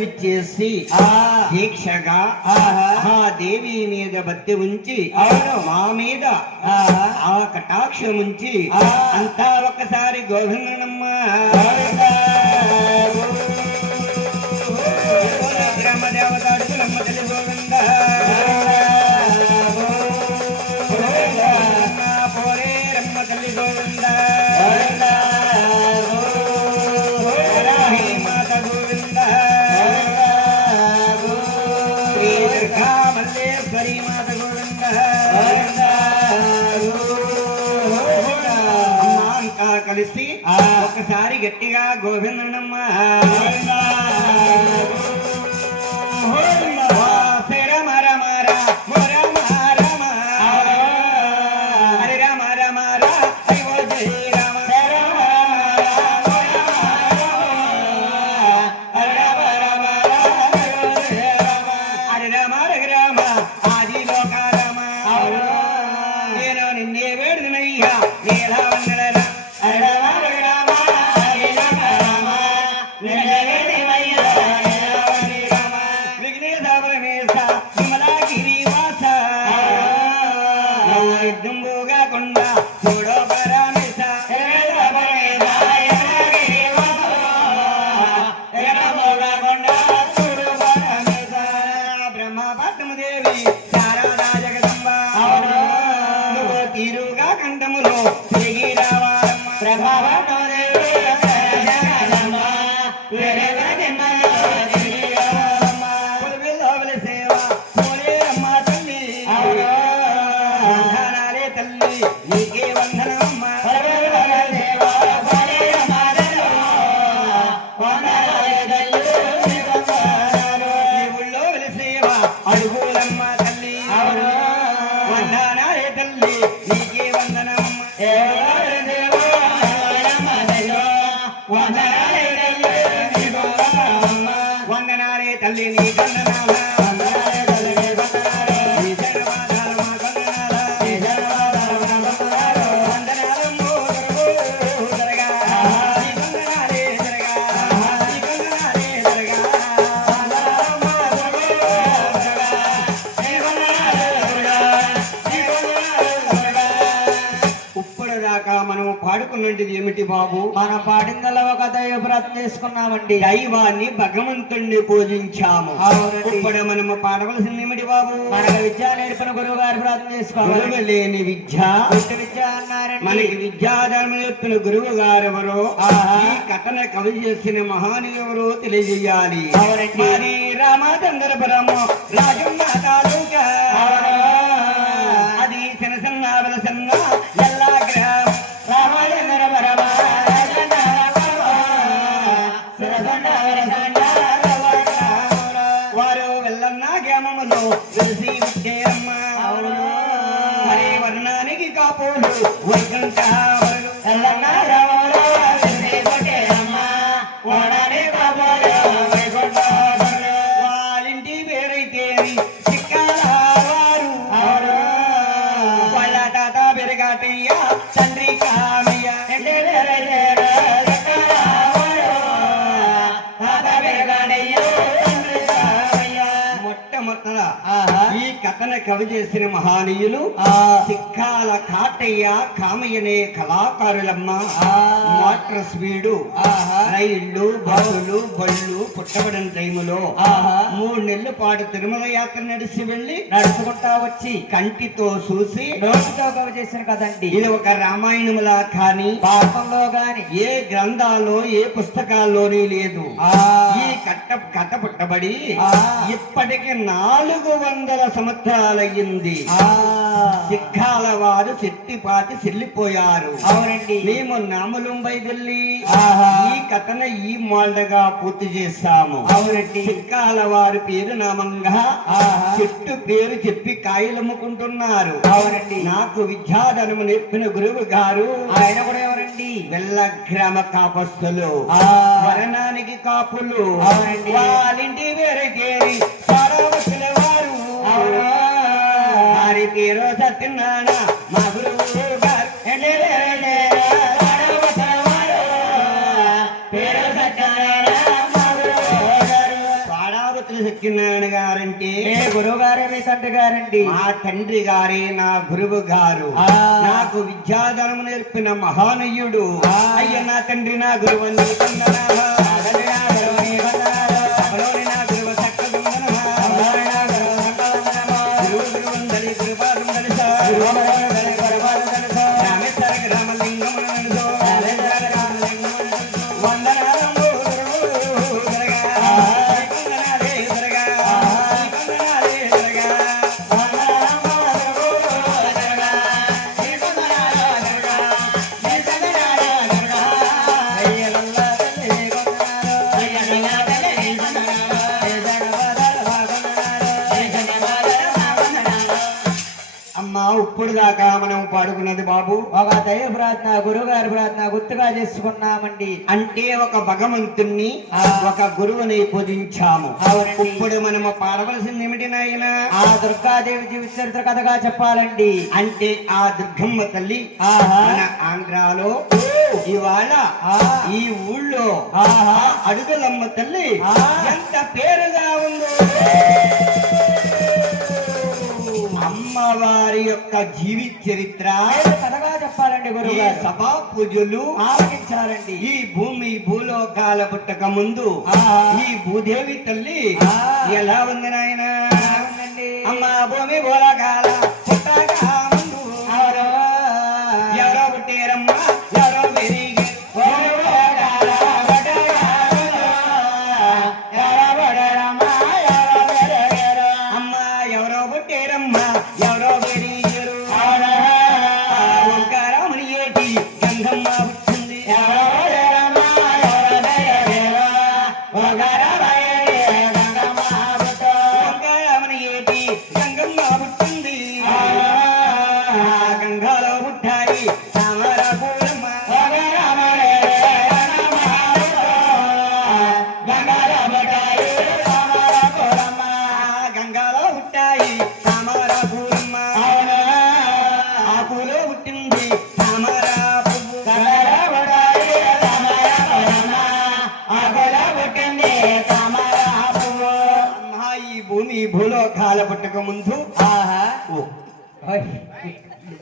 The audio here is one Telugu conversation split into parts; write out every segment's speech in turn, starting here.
విచ్చేసి దీక్షగా ఆ దేవి మీద భక్తి ఉంచి మా మీద ఆ కటాక్షం ఉంచి అంతా ఒకసారి గోవిందనమ్మ గ్రామ దేవత అడుగులమ్మ తల్లి గోవింద పోరే రమ్మ తల్లి గోవింద మాత గోవింద శ్రీ దుర్గా మల్లేశ్వరి మాత గోవింద అంతా కలిసి ఒకసారి గట్టిగా గోవిందనమ్మ పాడుకున్నది ఏమిటి బాబు? మనం పాడిందల్లా ఒక దైవ ప్రార్థన చేసుకున్నామండి. దైవాన్ని భగవంతుణ్ణి పూజించాము. ఇప్పుడు మనము పాడవలసింది ఏమిటి బాబు? మనకు విద్య నేర్పిన గురువు గారి ప్రార్థన చేసుకోవాలి. గురువు లేని విద్య విద్య అన్నారండి. మనకి విద్యాధర్మ నేర్పిన గురువు గారు ఎవరో, ఈ కథన కవి చేసిన మహానీయులు ఎవరో తెలియజేయాలి. మరి రామచంద్రపురము రాజమ్మ తాలూకా అది చిన్నసన్న వెలసన్న ఎల్లా గ్రామం వారు వెళ్ళన్న గ్రామములో తెలిసి విద్యమ్మ మరి వర్ణానికి కాపోలు వైకుంఠ ఎల్లన్న గ్రామంలో వాళ్ళింటి పేరైతే చిక్కాల వారు వాళ్ళ తాత పెరగాటయ్య తండ్రి కామయ్య ఈ కథన కవి చేసిన మహానీయులు సిక్కాల కాటయ్య కామయ్యనే కళాకారులమ్మ. మోటార్ స్పీడు రైళ్లు బస్సులు బళ్ళు పుట్టబడిన టైములో 3 నెలల పాటు తిరుమల యాత్ర నడిచి వెళ్ళి నడుచుకుంటా వచ్చి కంటితో చూసి నోటితో కవి చేసిన కదండి. ఇది ఒక రామాయణములా కాని పాపంలో గాని ఏ గ్రంథాల్లో ఏ పుస్తకాల్లోనే లేదు. ఈ కథ పుట్టబడి ఇప్పటికి 400 సంవత్సరాలయ్యింది. సిక్కాల వారు చెట్టిపాటి చెల్లిపోయారు. అవునండి. మేము నామలుంబై వెళ్ళి ఈ కథన ఈ మాల్డగా పూర్తి చేశాము. అవునండి. సిక్కాల వారి పేరు నామంగా చెట్టు పేరు చెప్పి కాయలు అమ్ముకుంటున్నారు. అవునండి. నాకు విద్యాధనము నేర్పిన గురువు గారు ఆయన కూడా ఎవరండి? వెల్ల గ్రామ కాపస్తులు, వరణానికి కాపులు. అవునండి. వాళ్ళింటి పేరైతే సారవసుల వారు వారి పేరు సత్యనారాయణ మా గురువు గారు రామచంద్ర సత్యనారాయణ గారంటే ఏ గురువు గారే మీ తండ్రి గారండి. మా తండ్రి గారే నా గురువు గారు. ఆ. నాకు విద్యాధనము నేర్పిన మహానీయుడు. ఆ. అయ్య నా తండ్రి నా గురువు నీ వందనాలు. నా తండ్రి నా గురువు నీ వందనాలు. సభలోని నా గురువు చక్కగా వందనాలు. సభలోని నా గురువు చక్కగా వందనాలు. గురువు గురువందలి గురుపాదం తెలుసా. గురువులందరి గురుపాదం తెలుసు. రామేశ్వర గ్రామలింగమున తెలుసు. రామేశ్వర గ్రామలింగమున తెలుసు. వందనాలము గురువు దొరగా. వందనాలే దొరగా. వందనాలే దొరగా. అమ్మా ఇప్పుడు దాకా మనం పాడుకున్నది బాబు ఒక దైవ ప్రార్థన గురువు గారి ప్రార్థన గుర్తుగా చేసుకున్నామండి. అంటే ఒక భగవంతుణ్ణి ఆ. ఒక గురువుని పూజించాము. అవునండి. ఇప్పుడు మనము పాడవలసింది ఏమిటి నాయనా? ఆ దుర్గాదేవి జీవిత చరిత్ర కథగా చెప్పాలండి. అంటే ఆ దుర్గమ్మ తల్లి ఆహా. మన ఆంధ్రాలో ఇవాళ ఆ. ఈ ఊళ్ళో ఆహా. అడుగులమ్మ తల్లి ఆ. ఎంత పేరుగా ఉందో. అమ్మవారి యొక్క జీవిత చరిత్ర కథగా చెప్పాలండి గురువు ఈ గారు. సభా పూజలు ఆలకించాలండి. ఈ భూమి భూలోకాల పుట్టక ముందు ఆహా. ఈ భూదేవి తల్లి ఆ. ఎలా ఉంది నాయన? అవునండి. అమ్మ భూమి భూలోకాల పుట్టక ముందు ఎవరో ఎవరో పుట్టారమ్మా, ఎవరో పెరిగారు. అమ్మ ఎవరో పుట్టారమ్మా, ఎవరో పెరిగారు. ఓంకారముని ఏటి గంగమ్మ పుట్టింది. ఓంకారముని ఏటి గంగమ్మ పుట్టింది. గంగాలో పుట్టాయి తామర పూలమ్మ. గంగాలో పుట్టాయి తామర పూలమ్మ. ఆ పూలో పుట్టింది తామర పువ్వు. అమ్మ ఈ భూమి భూలోకాల పుట్టక ముందు ఆహా. ఓ ఓయ్.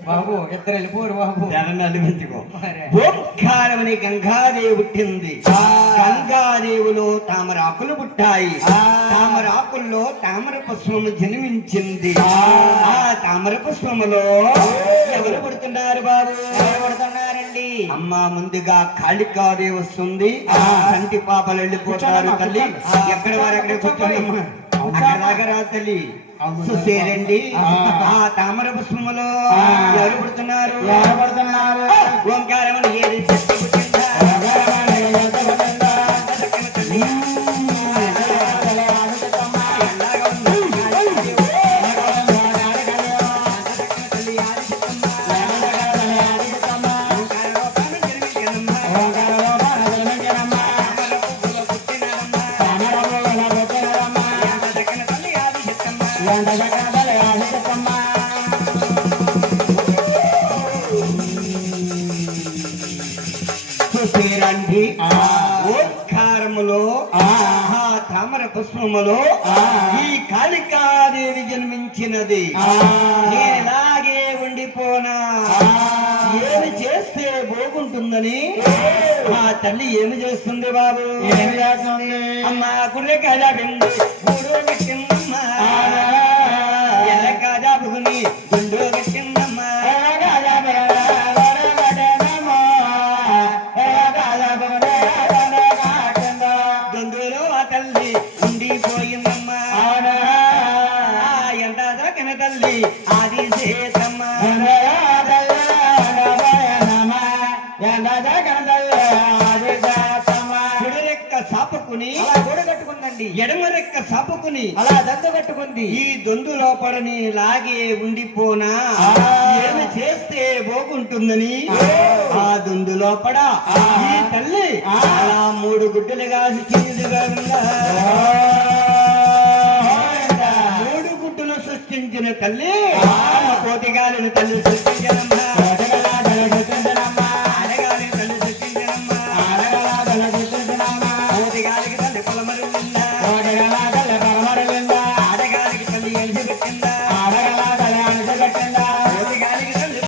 బాబు ఇద్దరు వెళ్ళిపోరు బాబు. జననాలు పెంచుకో. మరే. ఓంకారమని గంగాదేవి పుట్టింది. ఆ. గంగాదేవిలో తామరాకులు పుట్టాయి. ఆ. తామరాకుల్లో తామర పుష్పము జన్మించింది. ఆ. ఆ తామర పుష్పములో ఎవరు పుడుతున్నారు బాబు? పడుతున్నారండి. అమ్మ ముందుగా కాళికాదేవి వస్తుంది. ఆ. సంటి పాపలు వెళ్ళిపోతారు కూర్చోండి, తల్లి. కూర్చోండి. ఎక్కడ వారు అక్కడ కూర్చోండి. కూర్చోండి. అక్కడ దాకా రా తల్లి. చూసేరండి ఆ. ఆ తామర పుష్పములో ఆ. ఎవరు పుడుతున్నారు? ఎవరు పడుతున్నారు? ఓంకారమని ఏది చెట్టు పుట్టిందా? చక్కని తల్లి. ఎలాగా ఉంది? తల్లి ఆదిశక్తమ్మ. ఓంకారలో ప్రాణం జన్మించినమ్మ. తామర పువ్వులో పుట్టినదమ్మ. ఎంత చక్కని తల్లి ఆదిశక్తమ్మ. చూసేరండి ఓంకారములో ఆ తామర పుష్పములో ఈ కాళికాదేవి జన్మించినది. నేను ఇలాగే ఉండిపోనా? ఏమి చేస్తే బాగుంటుందని ఆ తల్లి ఏమి చేస్తుంది బాబు? అమ్మ కుర్రె కాజా పిండి గూడు కట్టిందమ్మా. ఎర్ర కాజా పుగుని గుండు కట్టిందమ్మా. దొందులో ఆ తల్లి ఉండిపోయిందమ్మా. ఎంత దక్కన తల్లి ఆది చేతమ్మ. కుడి రెక్క సాపుకుని గూడు కట్టుకుందండి. ఎడమ రెక్క సాపుకుని అలా దందు కట్టుకుంది. ఈ దొందు లోపలని లాగే ఉండిపోనా? ఏమి చేస్తే బాగుంటుందని ఆ దొందు లోపల ఈ తల్లి అలా 3 గుడ్డలుగా సృష్టించింది. 3 గుడ్డలు సృష్టించిన తల్లి కోటిగాలిని తల్లి సృష్టించనమ్మా. ఆడగాలిని తల్లి సృష్టించనమ్మా. కోటిగాలికి తల్లి పొలమరు ఉందా?